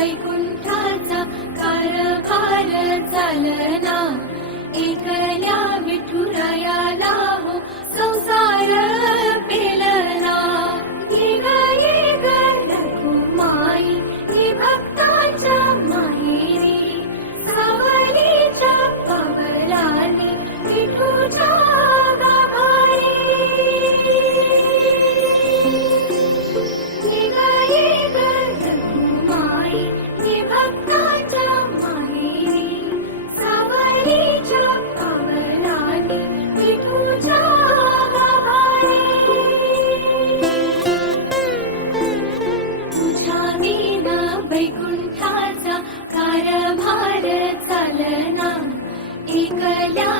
वैकुंठाचा कारभार चालना, एकल्या विठुरायाला हो संसार पेलना. येग येग रघुमाई ही भक्ताच्या माहेरी, सावलीच्या कमलाने विठूच्या गाभारी. येग येग रघुमाई ही भक्ताच्या माहेरी, सावलीच्या कमलाने विठूच्या गाभारी. तुझ्या विना वैकुंठाचा कारभार चालना, एकल्या